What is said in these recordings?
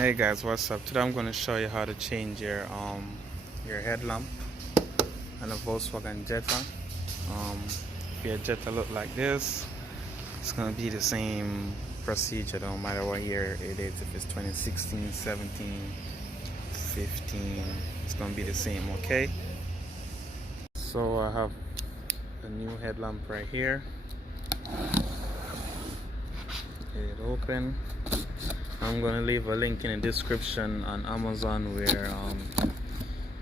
Hey guys, what's up? Today I'm going to show you how to change your headlamp on a Volkswagen Jetta. If your Jetta look like this, it's going to be the same procedure no matter what year it is. If it's 2016, 17, 15, it's going to be the same, okay? So I have a new headlamp right here. Get it open. I'm gonna leave a link in the description on Amazon where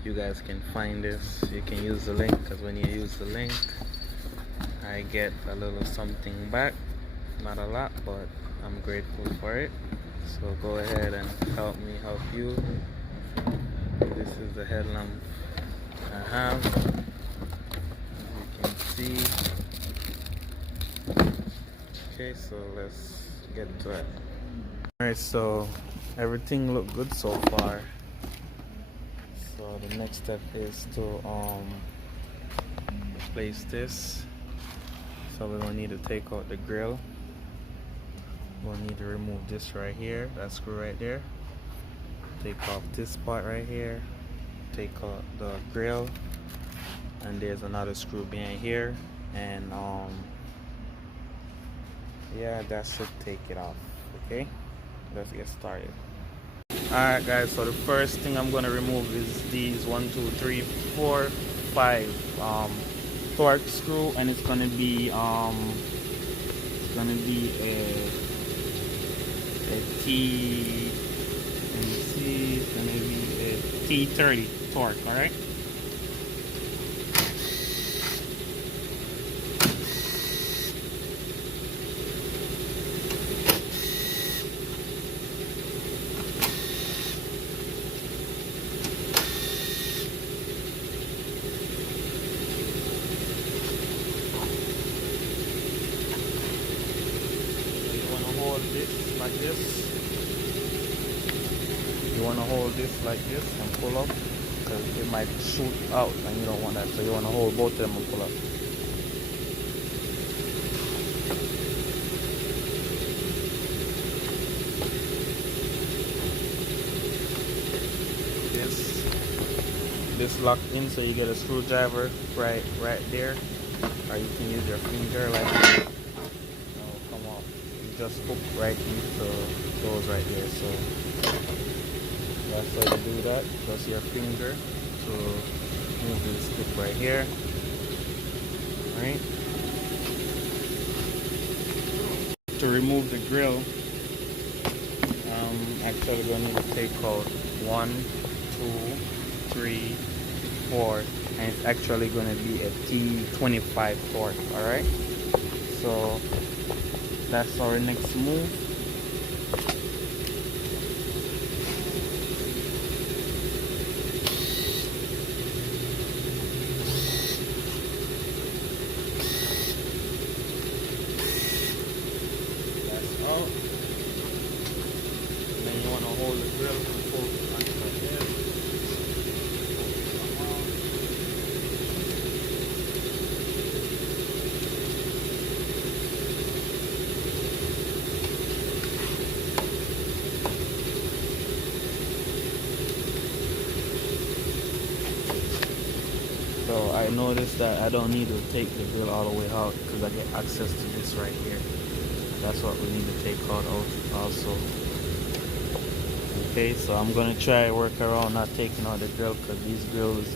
you guys can find this. You can use the link, because when you use the link I get a little something back. Not a lot, but I'm grateful for it. So go ahead and help me help you. This is the headlamp I have, as you can see. Okay, so let's get to it. Alright, so everything looked good so far. So the next step is to replace this. So we're gonna need to take out the grill. We'll need to remove this right here, that screw right there. Take off this part right here. Take out the grill, and there's another screw behind here, and yeah, that should take it off. Okay, let's get started. Alright guys, so the first thing I'm gonna remove is these 1, 2, 3, 4, 5 torque screw, and it's gonna be a T, let me see, it's gonna be a T30 torque. Alright, this like this. You want to hold this like this and pull up, because it might shoot out and you don't want that. So you want to hold both of them and pull up. This lock in, so you get a screwdriver right there, or you can use your finger like that. Come off. You just hook right into those right there. So that's how you do that. Just your finger to move this clip right here. Alright. To remove the grill, actually we're going to need to take out 1, 2, 3, 4, and it's actually going to be a T25 torque. Alright, so that's our next move. That's all. And then you want to hold the grill and pull it like this. So I noticed that I don't need to take the grill all the way out, because I get access to this right here. That's what we need to take out also. Okay, so I'm gonna try work around not taking out the grill, because these grills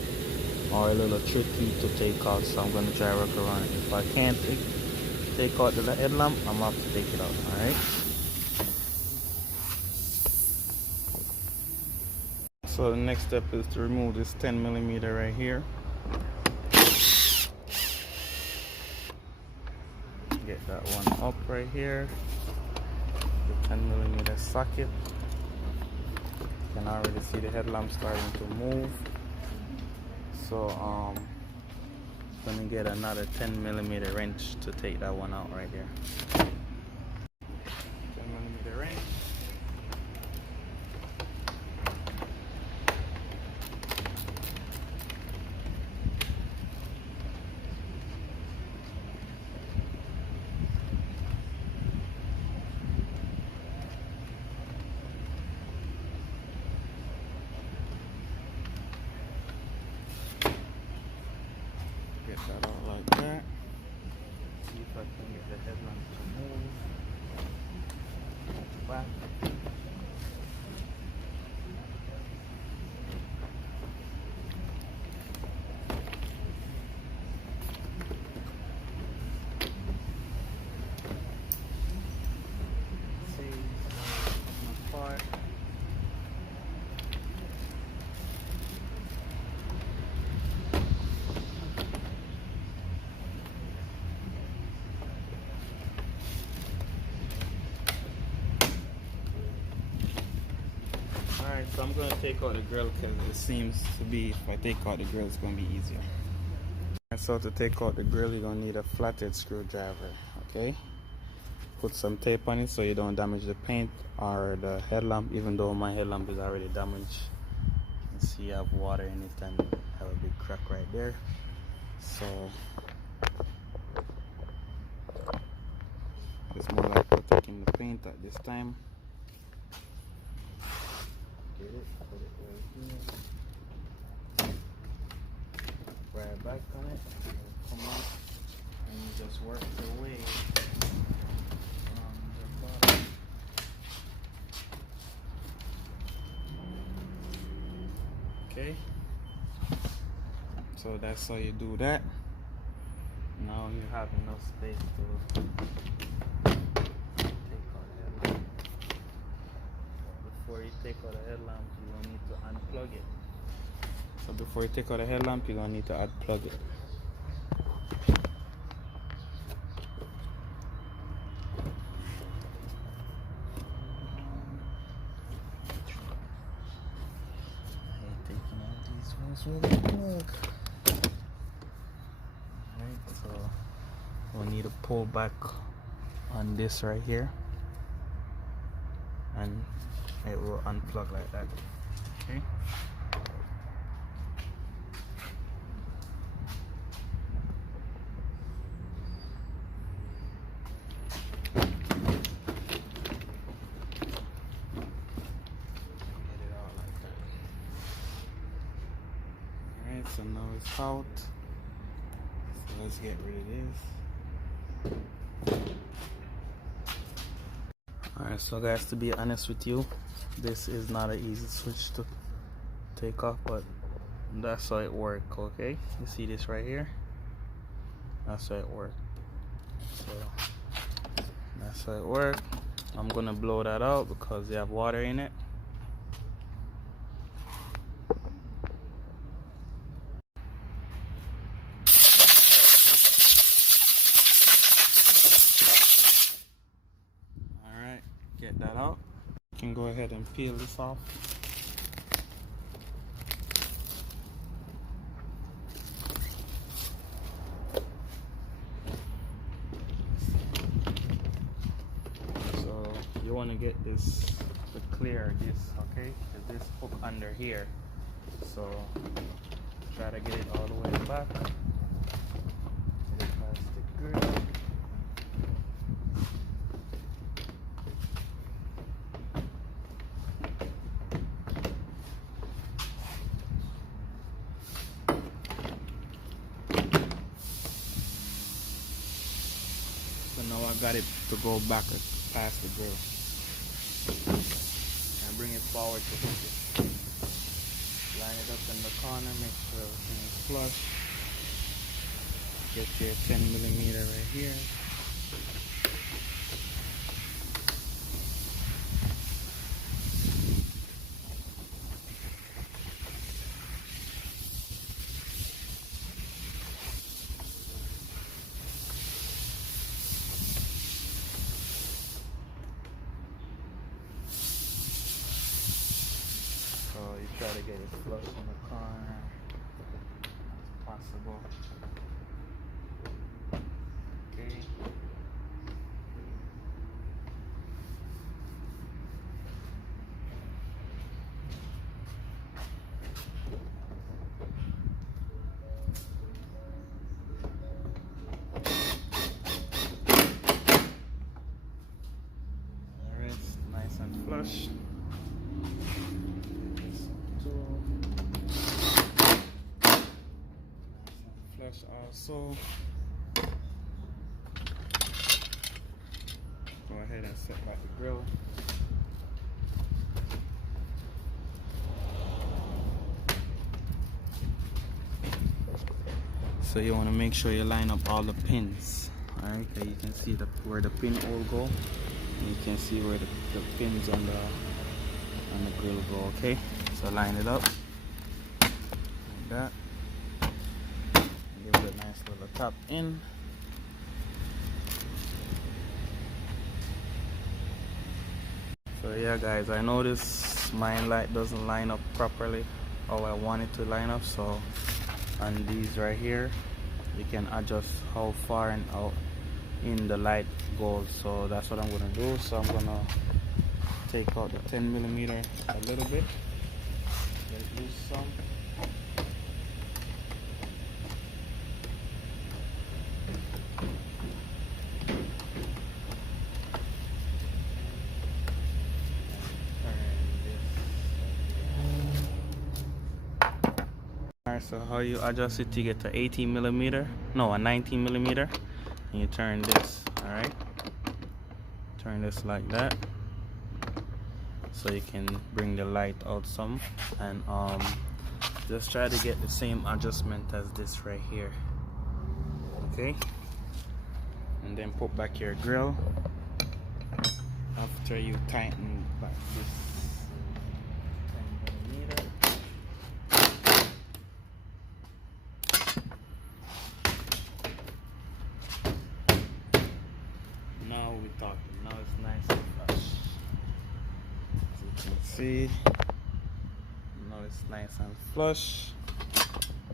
are a little tricky to take out. So I'm gonna try work around it. If I can't take out the headlamp, I'm gonna have to take it out. All right. So the next step is to remove this 10mm right here. Get that one up right here. The 10mm socket. You can already see the headlamp starting to move. So gonna get another 10mm wrench to take that one out right here. 10mm wrench. Alright, so I'm going to take out the grill because it seems to be, if I take out the grill, it's going to be easier. So to take out the grill, you're going to need a flathead screwdriver, okay? Put some tape on it so you don't damage the paint or the headlamp, even though my headlamp is already damaged. You can see I have water in it and have a big crack right there. So it's more like protecting the paint at this time. Get it, put it right here. Right back on it, come out, and you just work your way on the bottom. Okay, so that's how you do that. Now you have enough space to take out the headlamp. Before you take out the headlamp, you're going to need to unplug it. So before you take out the headlamp, you're going to need to unplug it. Taking out these ones with a plug. Alright, so we'll need to pull back on this right here, and it will unplug like that. Okay. So now it's out. So let's get rid of this. Alright, so guys, to be honest with you, this is not an easy switch to take off, but that's how it works, okay? You see this right here? That's how it works. So that's how it works. I'm gonna blow that out because they have water in it. Get that out. You can go ahead and peel this off. So you want to get this to clear this, okay? There's this hook under here. So try to get it all the way back. Get it past the grill. So now I got it to go back past the grill. And bring it forward to hook it. Line it up in the corner, make sure everything is flush. Get your 10mm right here. So you try to get it flush in the corner as possible. Okay. Alright, nice and flush. Also, go ahead and set back the grill. So you want to make sure you line up all the pins. Alright, so you can see where the pin hole go, and you can see where the pins on the grill go. Okay, so line it up like that. Give it a nice little tap in. So yeah guys, I know this my light doesn't line up properly how I want it to line up. So on these right here, you can adjust how far and out in the light goes. So that's what I'm gonna do. So I'm gonna take out the 10mm a little bit, let it loose some. Alright, so how you adjust it to get to 18mm, no, a 19mm, and you turn this. Alright, turn this like that, so you can bring the light out some, and just try to get the same adjustment as this right here. Okay, and then put back your grill after you tighten back this 10mm. Now we're talking. Now it's nice and flush. As you can see, now it's nice and flush.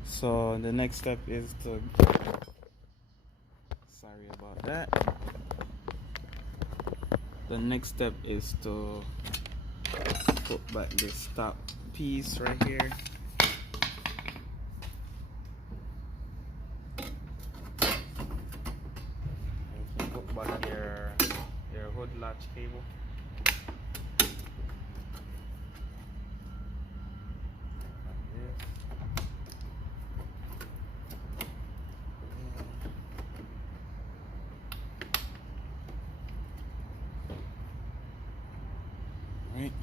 So the next step is to, sorry about that. The next step is to put back this top piece right here. Put back your hood latch cable. Like this. Right.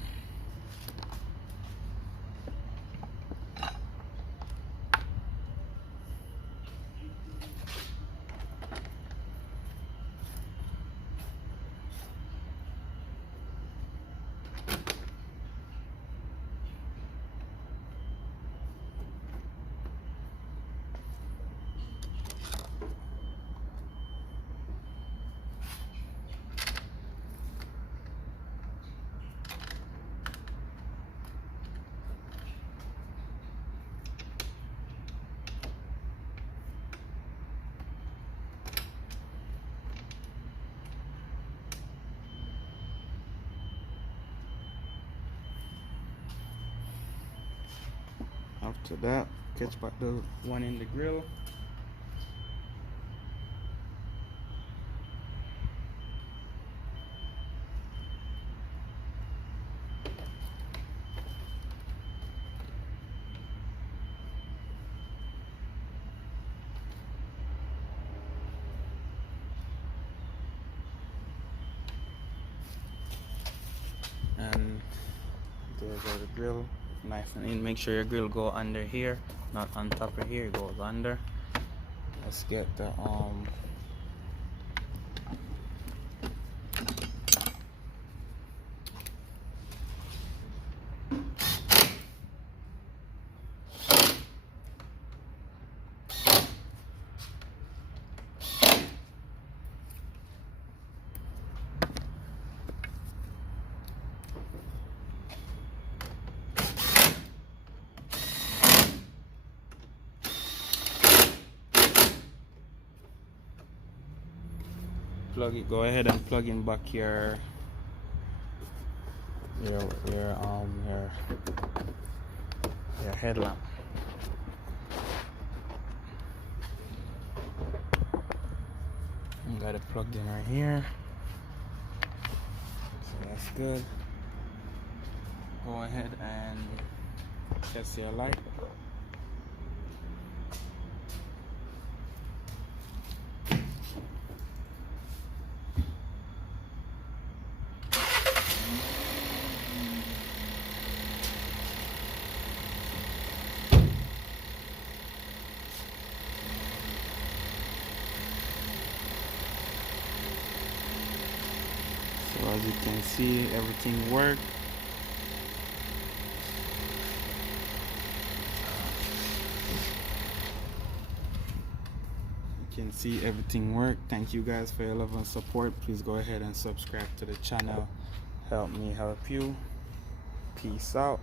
After that, catch back the one in the grill. And there's the grill, nice and in. Make sure your grill go under here, not on top of here. It goes under. Let's get the plug it. Go ahead and plug in back your headlamp. You got it plugged in right here, so that's good. Go ahead and test your light. So as you can see, everything worked. You can see everything worked. Thank you guys for your love and support. Please go ahead and subscribe to the channel. Help me help you. Peace out.